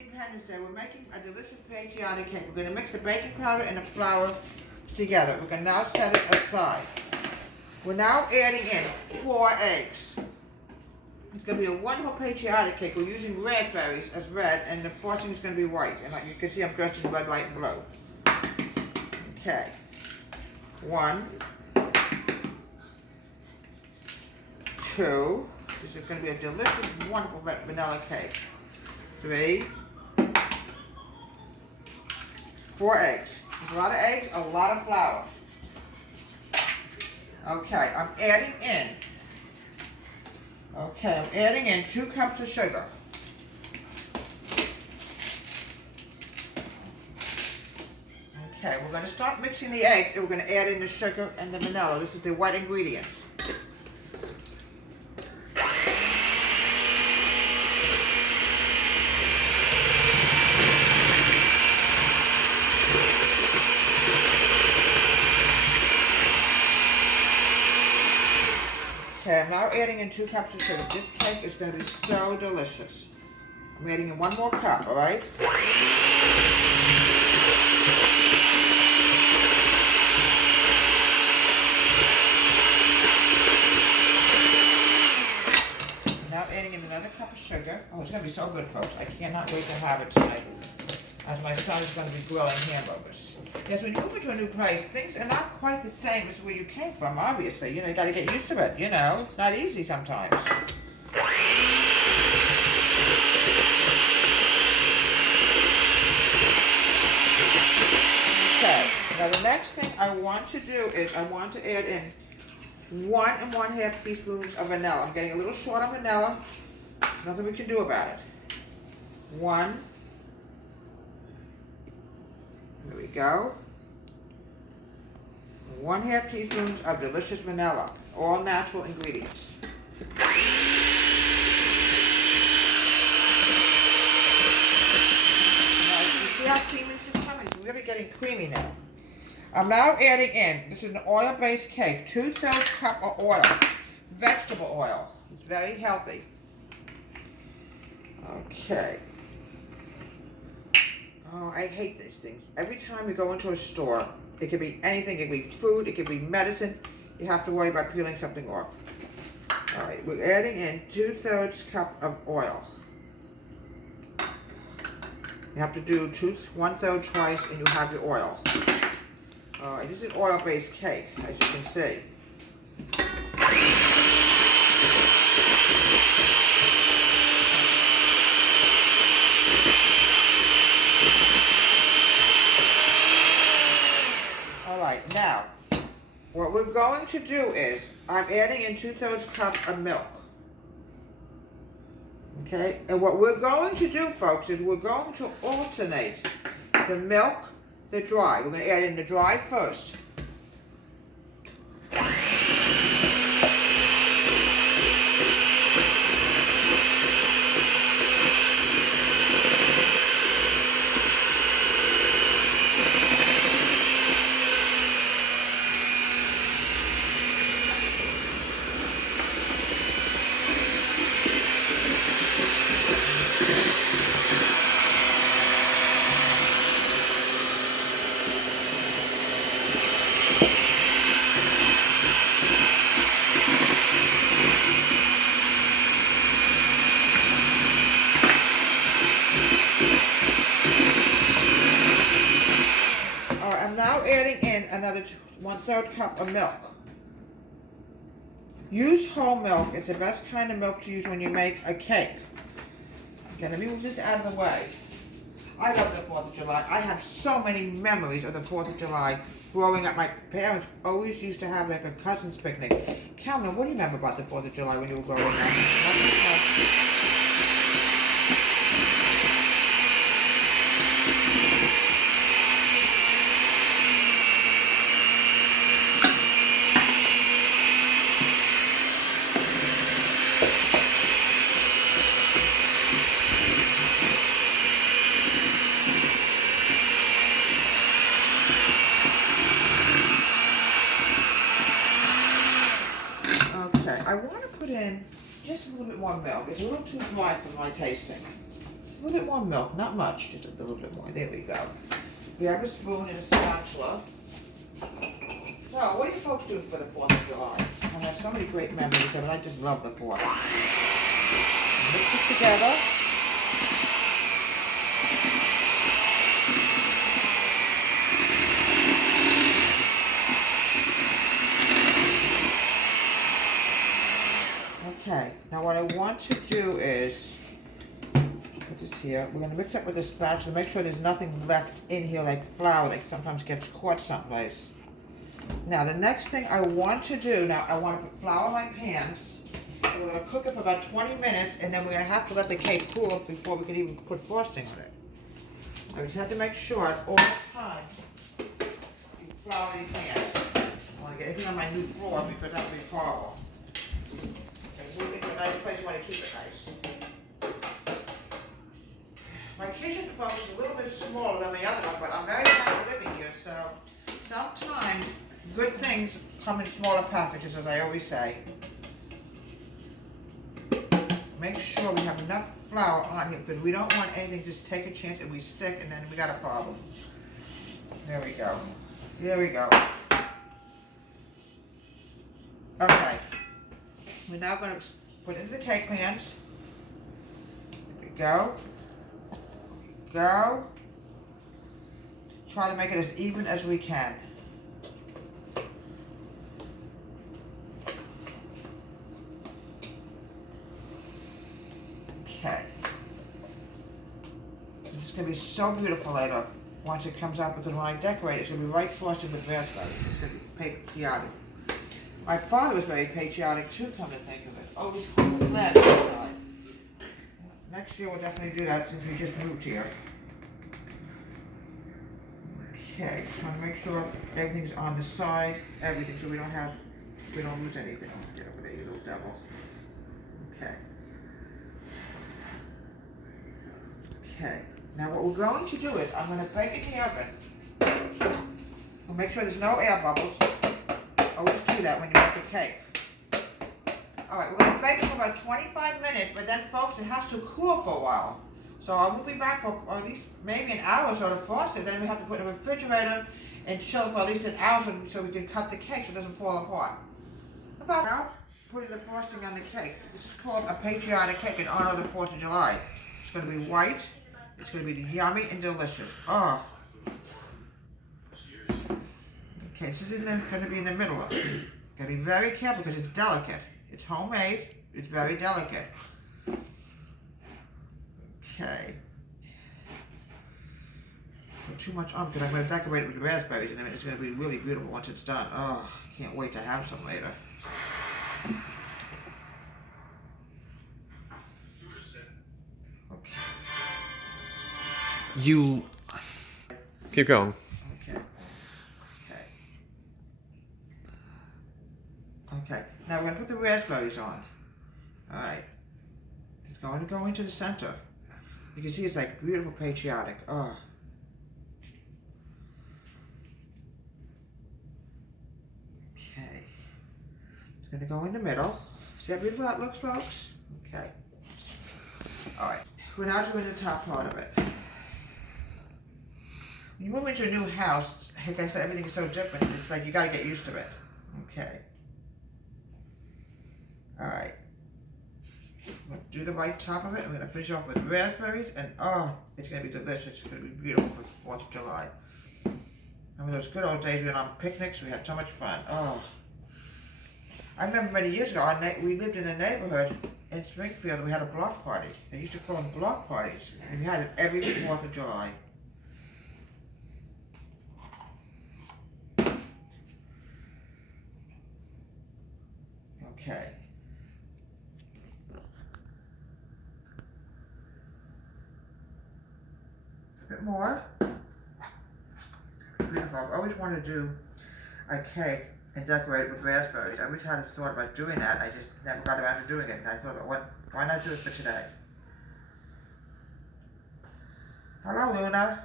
Independence Day, we're making a delicious patriotic cake. We're going to mix the baking powder and the flour together. We're going to now set it aside. We're now adding in 4 eggs. It's going to be a wonderful patriotic cake. We're using raspberries as red, and the frosting is going to be white. And like you can see, I'm dressed in red, white, and blue. Okay. 1, 2. This is going to be a delicious, wonderful vanilla cake. 3, 4 eggs. There's a lot of eggs, a lot of flour. Okay, I'm adding in 2 cups of sugar. Okay, we're going to start mixing the eggs, and we're going to add in the sugar and the vanilla. This is the wet ingredients. Okay, I'm now adding in 2 cups of sugar. This cake is going to be so delicious. I'm adding in 1 more cup, all right? Now adding in another cup of sugar. Oh, it's going to be so good, folks. I cannot wait to have it tonight, as my son is going to be grilling hamburgers. Yes, when you move into a new place, things are not quite the same as where you came from, obviously. You know, you got to get used to it, you know. It's not easy sometimes. Okay, now the next thing I want to do is I want to add in 1 1/2 teaspoons of vanilla. I'm getting a little short on vanilla. There's nothing we can do about it. 1. There we go. 1/2 teaspoons of delicious vanilla, all natural ingredients. Now, you see how creamy this is coming? It's really getting creamy now. I'm now adding in, this is an oil-based cake, 2/3 cup of oil, vegetable oil. It's very healthy. Okay. Oh, I hate these things. Every time you go into a store, it could be anything. It could be food. It could be medicine. You have to worry about peeling something off. All right, we're adding in 2/3 cup of oil. You have to do 1/3 twice, and you have your oil. All right, this is an oil-based cake, as you can see. Alright, now, what we're going to do is, I'm adding in 2/3 cup of milk. Okay, and what we're going to do, folks, is we're going to alternate the milk, the dry. We're going to add in the dry first. Now adding in another 1/3 cup of milk. Use whole milk. It's the best kind of milk to use when you make a cake. Okay, let me move this out of the way. I love the 4th of July. I have so many memories of the 4th of July. Growing up, my parents always used to have like a cousin's picnic. Calvin, what do you remember about the 4th of July when you were growing up? I want to put in just a little bit more milk. It's a little too dry for my tasting. Just a little bit more milk, not much, just a little bit more. There we go. We have a spoon and a spatula. So, what are you folks doing for the 4th of July? I have so many great memories of it. I just love the 4th. Mix it together. Okay, now what I want to do is, put this here, we're going to mix up with the spatula, make sure there's nothing left in here like flour that sometimes gets caught someplace. Now the next thing I want to do, now I want to put flour in my pans, and we're going to cook it for about 20 minutes, and then we're going to have to let the cake cool before we can even put frosting on it. So we just have to make sure at all times you flour these pans. I want to get anything on my new floor because that would be horrible. Move it to a nice place, you want to keep it nice. My kitchen, folks, is a little bit smaller than the other one, but I'm very happy living here, so sometimes good things come in smaller packages, as I always say. Make sure we have enough flour on here, because we don't want anything just take a chance and we stick, and then we got a problem. There we go. There we go. Okay. We're now going to put it into the cake pans. There we go. Go. Try to make it as even as we can. Okay. This is going to be so beautiful later once it comes out, because when I decorate it, it's going to be right frosted with raspberries. It's going to be patriotic. My father was very patriotic too, come to think of it. Always hold the flag inside. Next year we'll definitely do that since we just moved here. Okay, trying to make sure everything's on the side, everything, so we don't lose anything. Get over there, you little devil. Okay. Okay. Now what we're going to do is, I'm going to bake it in the oven. We'll make sure there's no air bubbles. Always do that when you make a cake. Alright, we're going to bake it for about 25 minutes, but then folks, it has to cool for a while. So I will be back for at least maybe an hour or so to frost it, then we have to put it in the refrigerator and chill it for at least an hour so we can cut the cake so it doesn't fall apart. About now, putting the frosting on the cake. This is called a patriotic cake in honor of the 4th of July. It's going to be white, it's going to be yummy and delicious. Oh. Okay, this is going to be in the middle of it. Got to be very careful because it's delicate. It's homemade. It's very delicate. Okay. Put too much on because I'm going to decorate it with raspberries, and it's going to be really beautiful once it's done. Oh, can't wait to have some later. Okay. You keep going. Okay, now we're going to put the raspberries on. Alright. It's going to go into the center. You can see it's like beautiful patriotic. Oh. Okay. It's going to go in the middle. See how beautiful that looks, folks? Okay. Alright. We're now doing the top part of it. When you move into a new house, like I said, everything is so different. It's like you got to get used to it. Okay. Alright. We'll do the white top of it. I'm going to finish off with raspberries, and oh, it's going to be delicious. It's going to be beautiful for 4th of July. Remember those good old days we went on picnics? We had so much fun. Oh. I remember many years ago, we lived in a neighborhood in Springfield, and we had a block party. They used to call them block parties. And we had it every 4th of July. Okay. A bit more. Beautiful. I've always wanted to do a cake and decorate it with raspberries. I always had a thought about doing that. I just never got around to doing it. And I thought, why not do it for today? Hello, Luna.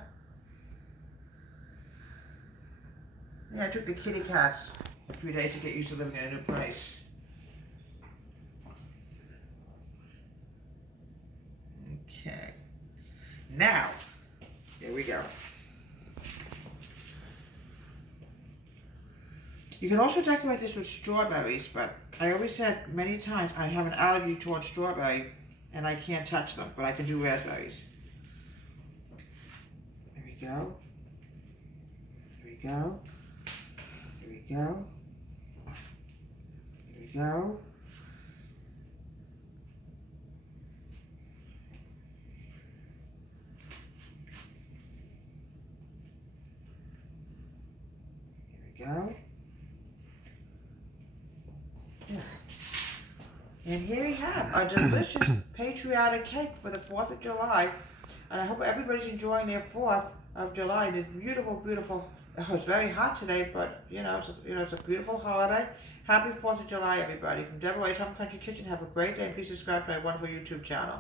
Yeah, I took the kitty cats a few days to get used to living in a new place. Okay. Now, here we go. You can also decorate this with strawberries, but I always said many times I have an allergy towards strawberry and I can't touch them, but I can do raspberries. There we go. Here we go. Here we go. Here we go. Here we go. Yeah. And here we have a delicious patriotic cake for the 4th of July. And I hope everybody's enjoying their 4th of July. This beautiful, beautiful, oh, it's very hot today, but it's a beautiful holiday. Happy 4th of July, everybody. From Deborah White's Home Country Kitchen, have a great day and please subscribe to my wonderful YouTube channel.